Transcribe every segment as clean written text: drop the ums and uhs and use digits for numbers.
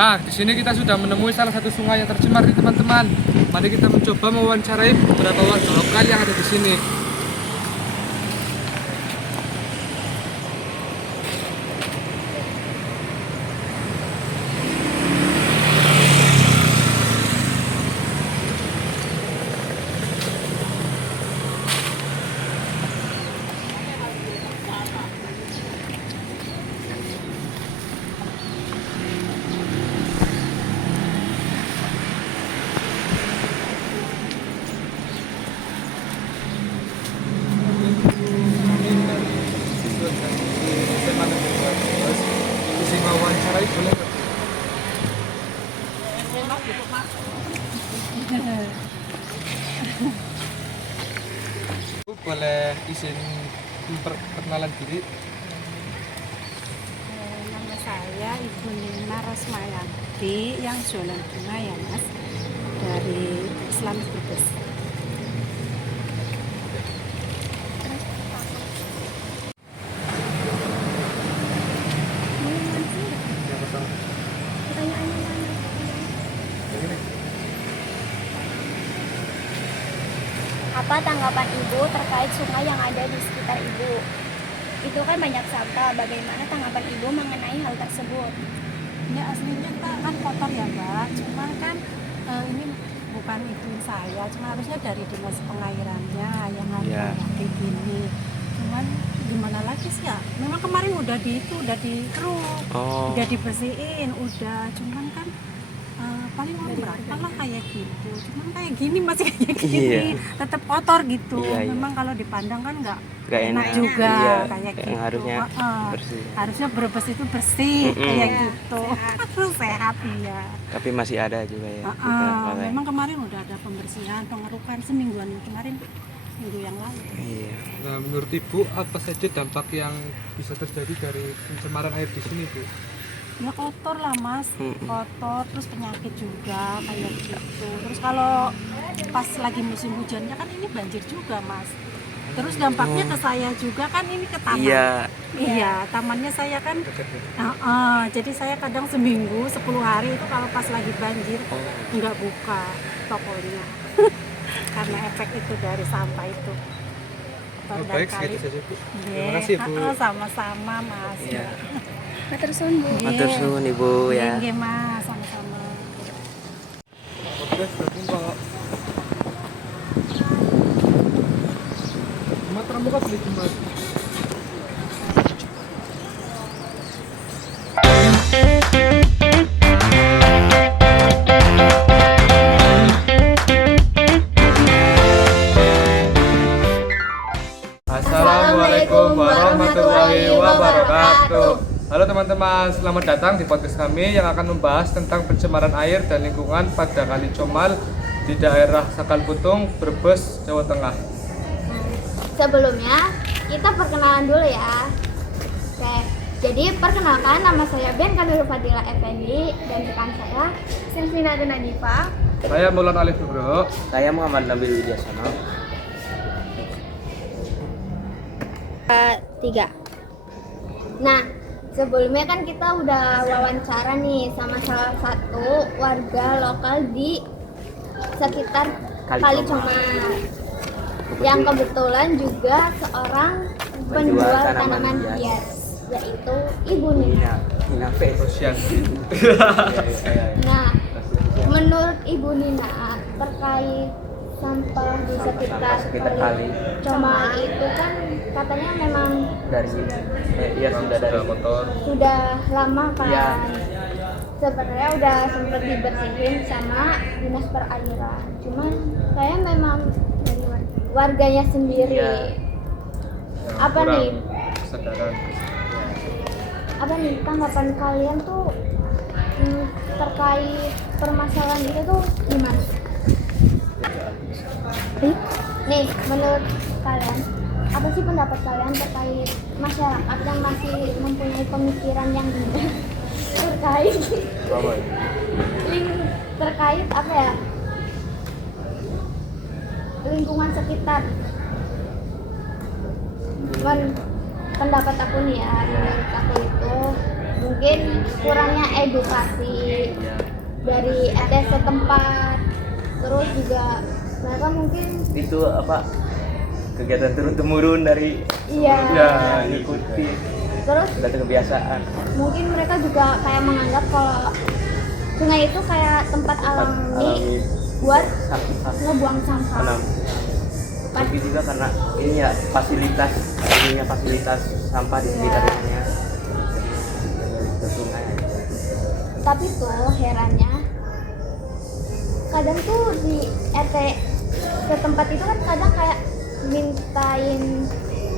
Nah, di sini kita sudah menemui salah satu sungai yang tercemar nih teman-teman. Mari kita mencoba mewawancarai beberapa warga lokal yang ada di sini. Isi mewawancarai boleh nggak? Bu, boleh izin perkenalan diri? Nama saya Ibu Nina Rosmayanti yang jualan bunga ya Mas, dari Islam Brebes. Apa tanggapan Ibu terkait sungai yang ada di sekitar Ibu? Itu kan banyak sampah, bagaimana tanggapan Ibu mengenai hal tersebut? Ya aslinya kan kotor ya Mbak, cuma kan ini bukan itu saya, cuma harusnya dari dinas pengairannya yang harus kayak gini. Cuman gimana lagi sih ya? Memang kemarin udah dikeruk, udah dibersihin, cuman kan paling berapa lah kayak gitu. Cuman kayak gini masih kayak gini, tetap kotor gitu. Memang kalau dipandang kan nggak enak juga kayak gitu. Harusnya bersih. Harusnya Brebes itu bersih kayak gitu. Sehat ya. Tapi masih ada juga ya. Memang kemarin udah ada pembersihan, pengerukan semingguan kemarin, minggu yang lalu. Iya. Nah, menurut Ibu apa saja dampak yang bisa terjadi dari pencemaran air di sini, Bu? Ya kotor lah Mas, kotor, terus penyakit juga kayak gitu. Terus kalau pas lagi musim hujannya kan ini banjir juga Mas. Terus dampaknya ke saya juga kan, ini ke taman. Iya, tamannya saya kan jadi saya kadang seminggu 10 hari itu kalau pas lagi banjir nggak buka tokonya. Karena efek itu dari sampah itu. Baik, segitu saja Bu. Terima kasih Bu. Sama-sama Mas. Matur suwun, Bu. Matur suwun Ibu ya. Nggih Mas, sama-sama. Oke, berarti Pak. Sumatera bukan beli jembat. Assalamualaikum warahmatullahi wabarakatuh. Halo teman-teman, selamat datang di podcast kami yang akan membahas tentang pencemaran air dan lingkungan pada Kali Comal di daerah Sakal Putung, Brebes, Jawa Tengah. Sebelumnya, kita perkenalan dulu ya. Oke, jadi perkenalkan, nama saya Ben Kanur Fadila Effendi dan rekan saya Selvina Nadifa. Saya Mulan Alif Nugroho. Saya Muhammad Nabil Wijasono. 3. Nah, sebelumnya kan kita udah wawancara nih sama salah satu warga lokal di sekitar Kali Comal, yang kebetulan juga seorang penjual tanaman hias, yaitu Ibu Nina. Nah, menurut Ibu Nina terkait sampah di sekitar Kali Comal itu kan katanya memang sudah lama kan. Sebenarnya udah sempat dibersihin sama dinas perairan, cuman saya memang dari warganya sendiri apa nih tanggapan kalian tuh terkait permasalahan itu tuh gimana? Nih, menurut kalian apa sih pendapat kalian terkait masyarakat yang masih mempunyai pemikiran yang gila terkait apa ya, lingkungan sekitar? Pendapat aku nih ya, menurut aku itu mungkin kurangnya edukasi Iya. dari RT setempat, terus juga mereka mungkin Itu apa? Kegiatan turun temurun dari iya, Ya, ikuti. terus Udah kebiasaan. mungkin mereka juga kayak menganggap kalau sungai itu kayak tempat alami buat sampah. ngebuang sampah. Karena tapi juga karena ini ya fasilitas sampah di sekitar Iya. rumahnya. Ke sungai. Tapi tuh herannya kadang tuh di RT setempat itu kan kadang kayak mintain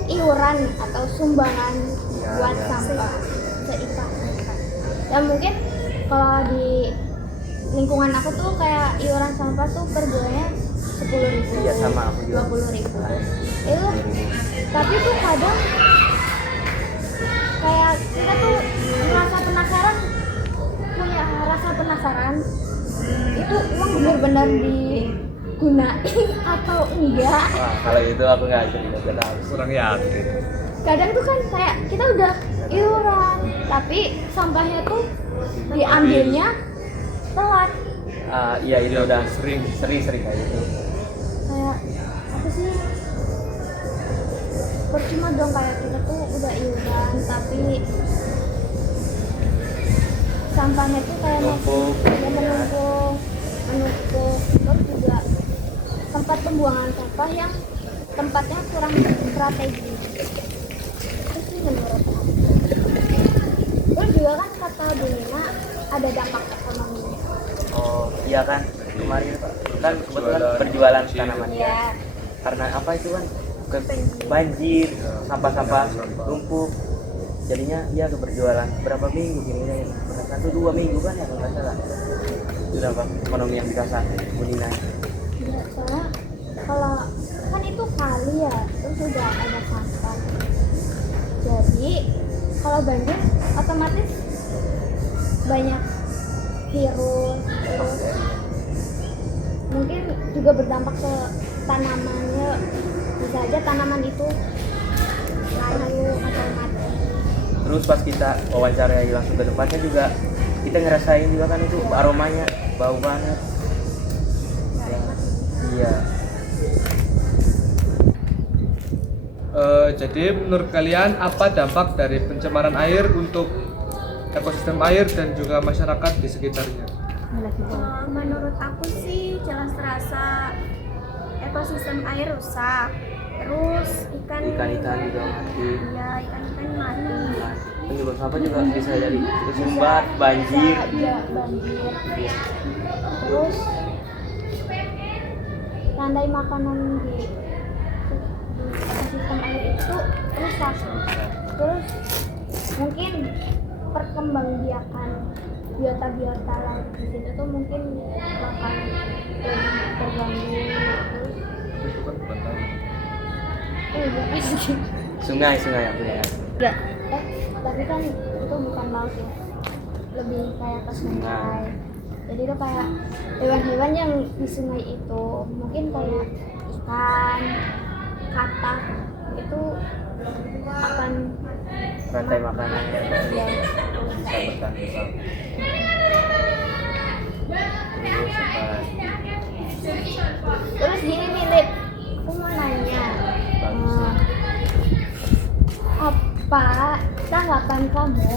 iuran atau sumbangan Iya, buat iya. sampah seikat. Dan mungkin kalau di lingkungan aku tuh kayak iuran sampah tuh per bulannya 10.000, Iya, sama aku juga. 20.000. Itu tapi tuh kadang kayak kita tuh merasa penasaran, punya rasa penasaran itu uang benar-benar digunain atau enggak. Wah, kalau itu aku nggak tahu. Kurang yakin. Kadang tuh kan kayak kita udah iuran tapi sampahnya tuh diambilnya telat. Iya itu udah sering kayak gitu. Kayak apa sih, percuma dong kayak kita tuh udah iuran tapi sampahnya tuh kayak Numpuk. menumpuk terus juga tempat pembuangan sampah yang tempatnya kurang strategis. Itu sih menurut aku. Terus juga kan kata Bu Nina ada dampak ekonomi. Oh iya kan kemarin Pak kan kebetulan berjualan tanamannya. Iya. Karena apa itu kan banjir, sampah-sampah tumpuk. Jadinya dia keberjualan berapa minggu kira-kira ya? Pernah 1-2 minggu kan ya kalau nggak salah. Itu dampak ekonomi yang dirasakan Bu Nina. Enggak, soalnya kalau kan itu kali ya, terus udah ada sampah. Jadi kalau banjir otomatis banyak virus, terus mungkin juga berdampak ke tanamannya. Bisa aja tanaman itu layu atau mati. Terus pas kita wawancara langsung ke tempatnya juga kita ngerasain juga kan itu aromanya bau banget. Ya, iya. Jadi menurut kalian apa dampak dari pencemaran air untuk ekosistem air dan juga masyarakat di sekitarnya? Menurut aku sih jelas terasa ekosistem air rusak. Terus Ikan-ikan juga mati. Iya, ikan-ikan mati. Penyebab sampah juga bisa jadi tersumbat, banjir. Iya, banjir. Terus rantai makanan di ekosistem air itu rusak. Terus mungkin perkembangbiakan biota-biota laut di situ tuh mungkin bakal lebih terganggu. Itu kan bukan air. Iya. Sungai aku ya. Enggak. Tapi kan itu bukan laut ya. Lebih kayak ke sungai. Jadi itu kayak hewan-hewan yang di sungai itu mungkin kayak ikan, katak itu akan Rantai makanan ya, bisa bertambah. terus gini nih Lip, aku mau nanya apa tanggapan kamu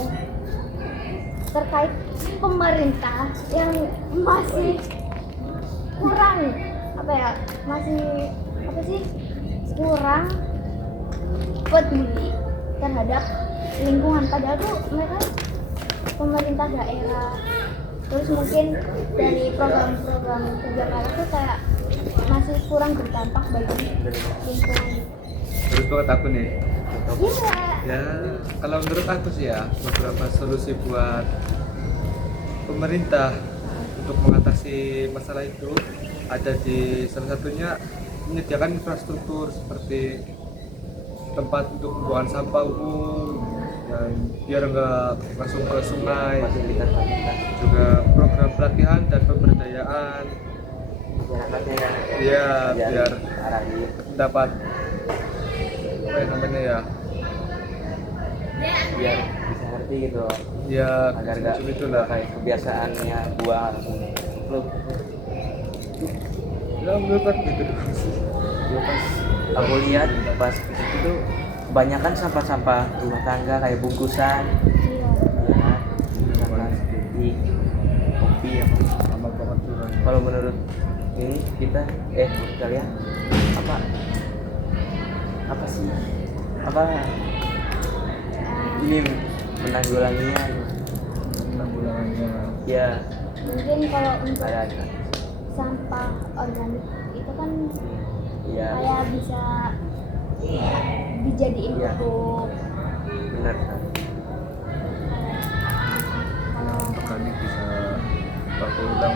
terkait pemerintah yang masih kurang kurang peduli terhadap lingkungan, padahal tuh mereka pemerintah daerah, terus mungkin dari program-program kerja mereka tuh kayak masih kurang berdampak bagi lingkungan. Menurut aku nih, Iya. ya kalau menurut aku sih ya beberapa solusi buat pemerintah untuk mengatasi masalah itu ada di salah satunya menyediakan infrastruktur seperti tempat untuk pembuangan sampah umum dan biar nggak langsung ke sungai, Fasilitas. juga program pelatihan dan pemberdayaan Masyarakatnya ya. ya biar arahin. dapat apa yang namanya ya Biar bisa ngerti gitu Ya, agar gak semacam itulah. kayak kebiasaannya buang lu Ya menurut aku gitu. ya pas aku lihat pas itu tuh kebanyakan sampah-sampah rumah tangga kayak bungkusan Iya. ya kan bungkusan plastik kopi apa Amat banget tuh. kalau menurut ini kita menurut kalian apa sih apa ini menanggulanginya Penanggulangannya. ya Mungkin kalau untuk kayak sampah organik itu kan ya kayak bisa dijadiin Iya. pupuk. benar kan Kalau Organik bisa pakai ulang.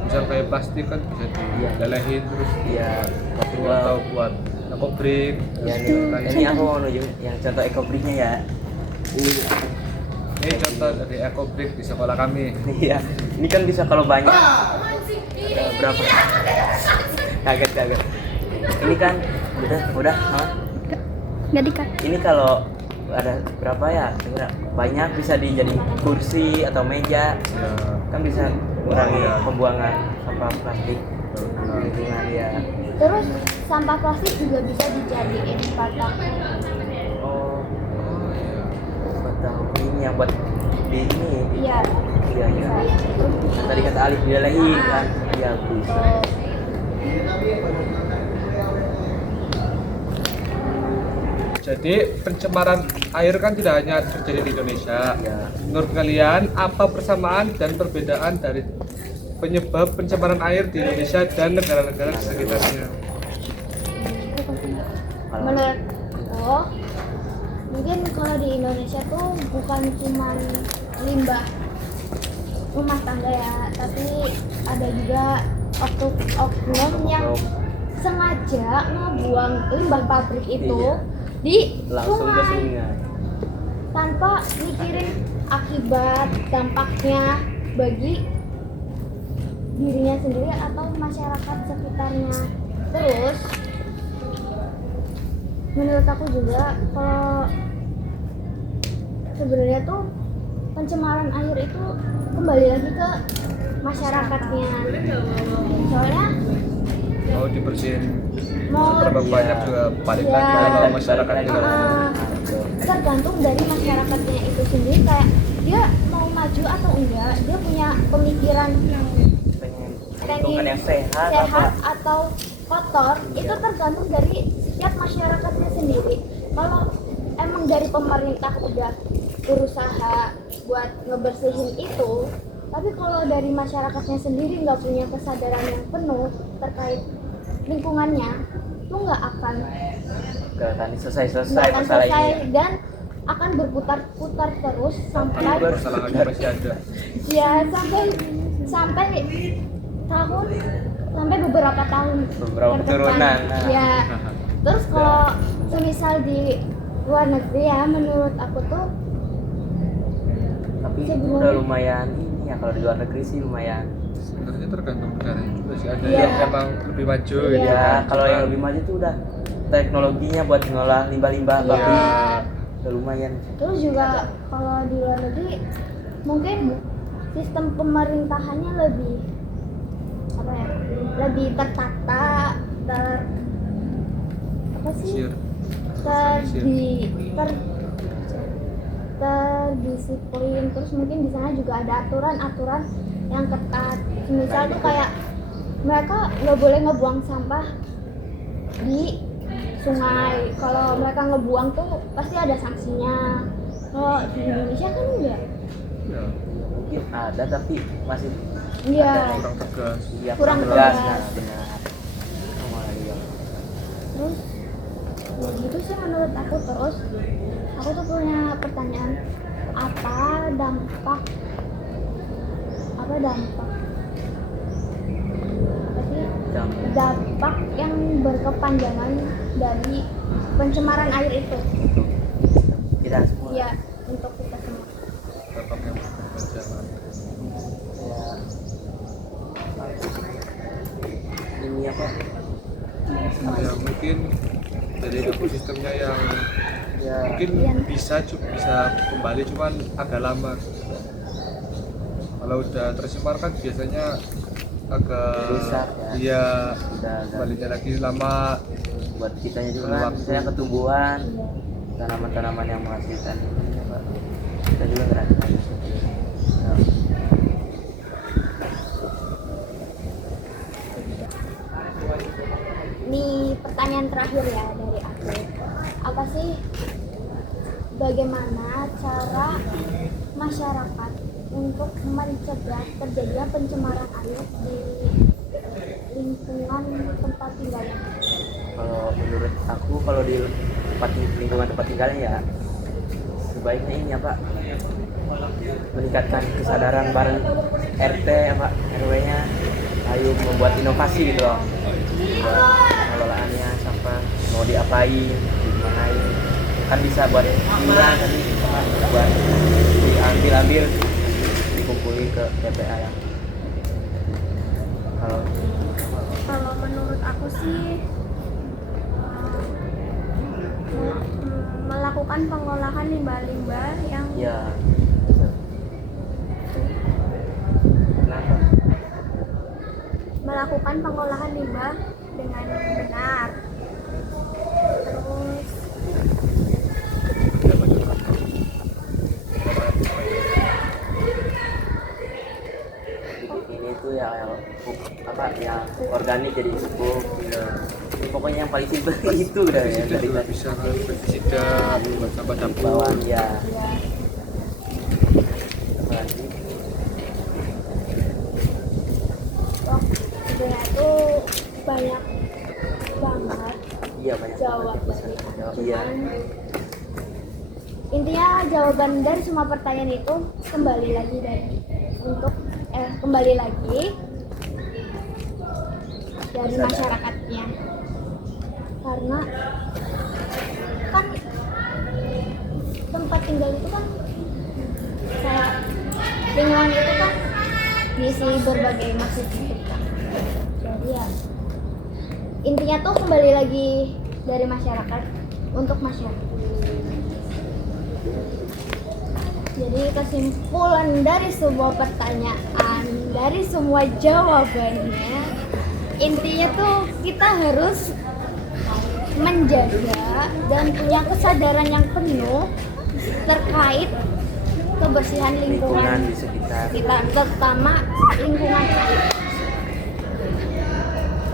Misal kayak plastik kan bisa Iya. dilelehin terus ya atau buat ekobrik. ya ini aku mau nunjuk yang contoh ekobrisnya ya Ini contoh dari ekobrik di sekolah kami. iya ini kan bisa kalau banyak berapa kaget ini kan udah sama nggak dikat. ini kalau ada berapa ya kira banyak bisa dijadiin kursi atau meja Ya, kan bisa mengurangi Iya. pembuangan sampah plastik lingkungan ya Terus sampah plastik juga bisa dijadiin batang. oh batang ini yang buat di ini Iya. iya iya Bisa. tadi kata Alif dilelehin kan iya bisa jadi pencemaran air kan tidak hanya terjadi di Indonesia. ya Menurut kalian apa persamaan dan perbedaan dari penyebab pencemaran air di Indonesia dan negara-negara di sekitarnya? kalau Menurutku mungkin kalau di Indonesia tuh bukan cuma limbah rumah tangga ya, tapi ada juga oknum yang sengaja ngebuang limbah pabrik itu Iya. di langsung ke sungai sungai tanpa mikirin akibat dampaknya bagi dirinya sendiri atau masyarakat sekitarnya. Terus menurut aku juga kalau sebenarnya tuh pencemaran air itu kembali lagi ke masyarakatnya. Soalnya Mau dibersihin mau berapa Iya. banyak juga balik Iya. lagi kalau masyarakat juga. tergantung dari masyarakatnya itu sendiri, kayak dia mau maju atau enggak, dia punya pemikiran pengen lingkungan yang sehat sehat apa atau kotor. Itu tergantung dari setiap masyarakatnya sendiri. Kalau emang dari pemerintah udah berusaha buat ngebersihin itu, tapi kalau dari masyarakatnya sendiri nggak punya kesadaran yang penuh terkait lingkungannya, tuh nggak akan selesai masalah selesai ini dan akan berputar-putar terus sampai Masalahnya masih ada. ya sampai tahun, sampai beberapa tahun Beberapa ke depan. keturunan. Ya, terus kalau semisal di luar negeri ya, menurut aku tuh tapi Sebelum- udah lumayan ini ya kalau di luar negeri sih lumayan Sebenarnya tergantung negara juga sih. Ada Iya. yang emang lebih maju Iya. gitu ya kan. kalau yang lebih maju tuh udah teknologinya buat ngolah limbah-limbah Iya. pabrik udah lumayan terus juga kalau di luar negeri mungkin sistem pemerintahannya lebih apa ya, lebih tertata, apa sih, Sir. terdisiplin. Terus mungkin di sana juga ada aturan-aturan yang ketat. Misal tuh kayak mereka nggak boleh ngebuang sampah di sungai. Kalau mereka ngebuang tuh pasti ada sanksinya. Kalau di Indonesia kan enggak. Ya, mungkin ada tapi masih Iya. kurang tegas. ya, Kurang tegas tegas. nah benar sama dia Terus ya gitu sih menurut aku. Terus aku tuh punya pertanyaan, apa dampak apa sih dampak yang berkepanjangan dari pencemaran air itu tidak semua ya untuk kita semua? Dampak yang berkepanjangan. ya ini apa Ya mungkin dari ekosistemnya yang Ya. Mungkin Iya. bisa kembali, cuman agak lama. Kalau udah tercemar kan biasanya agak Rusak, ya. iya, Udah agak kembalinya lagi lama. buat kitanya juga Perlu kan, waktu. misalnya ketumbuhan tanaman-tanaman yang menghasilkan ini, Pak. Kita juga ngerasain. Ya. Ini pertanyaan terakhir ya dari aku. Apa sih bagaimana cara masyarakat untuk mencegah terjadinya pencemaran air di lingkungan tempat tinggalnya? Kalau menurut aku, kalau di lingkungan tempat tinggalnya ya sebaiknya ini ya Pak, meningkatkan kesadaran bareng RT ya Pak, RW-nya, ayo membuat inovasi gitu loh, buat pengelolaannya sampah mau diapain, dimanain, kan bisa buat hilang tadi, buat diambil dikumpuli ke TPA ya. Kalau Kalau menurut aku sih melakukan pengolahan limbah-limbah yang ya kenapa? melakukan pengolahan limbah dengan benar. Terus Ini tuh ya apa ya, organik jadi pupuk ya. Pokoknya yang paling simpel itu udah ya, Pestisida dari juga bisa kan, pestisida buat sampah dapur. bawaan ya. ya, Apa lagi? sebenarnya tuh banyak banget Iya banyak jawaban. banget. Iya. Intinya jawaban dari semua pertanyaan itu kembali lagi dari masyarakatnya, karena kan tempat tinggal itu kan kayak lingkungan itu kan diisi berbagai maksud hidup kan. Jadi ya intinya tuh kembali lagi dari masyarakat untuk masyarakat. Jadi kesimpulan dari semua pertanyaan, dari semua jawabannya, intinya tuh kita harus menjaga dan punya kesadaran yang penuh terkait kebersihan Lingkungan lingkungan di sekitar kita, terutama lingkungan air.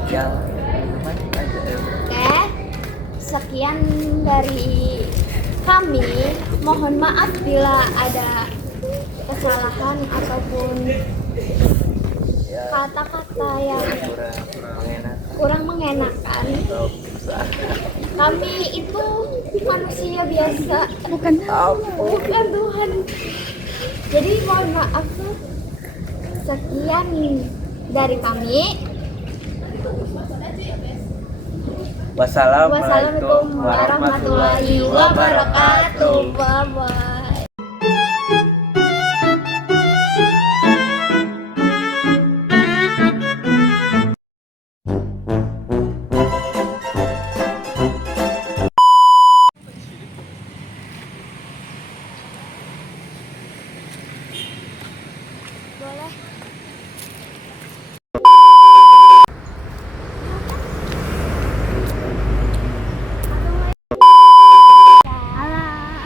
ya lingkungan aja ya. Oke, sekian dari kami. Mohon maaf bila ada kesalahan ataupun Ya, kata-kata yang kurang enak kurang mengenakan. atau susah. Kami itu manusia biasa, bukan Tuhan. Jadi mohon maaf tuh. Sekian dari kami. Wassalamualaikum Wassalamualaikum warahmatullahi wabarakatuh. Bye bye. Boleh. Alah.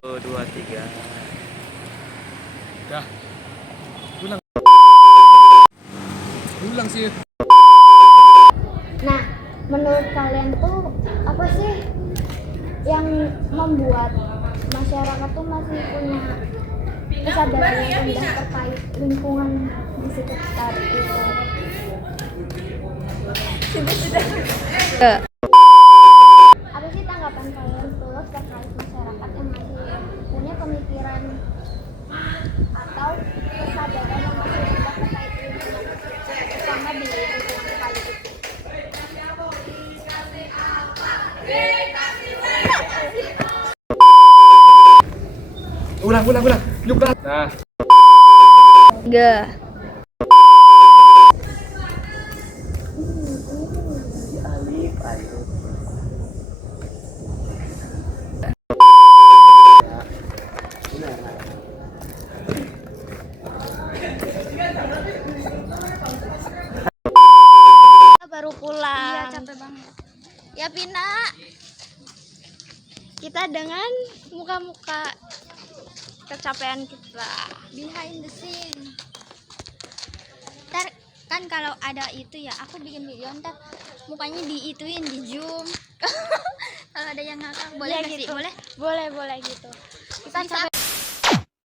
1, 2, 3. Dah. Ulang sih. Nah, menurut kalian tuh apa sih yang membuat masyarakat tuh masih punya kesadaran yang rendah terkait lingkungan di sekitar itu? Apa sih tanggapan kalian tuh terkait masyarakat yang masih punya pemikiran atau kesadaran yang masih rendah terkait lingkungan, terutama di lingkungan kali itu? Ulang. Yuk, Nah, ya Pina. Kita dengan muka-muka kecapean kita behind the scene. Ntar kan kalau ada itu ya, aku bikin video ntar mukanya diituin di zoom. Kalau ada yang ngakak boleh Ya, nggak sih? gitu. Boleh Boleh gitu. bisa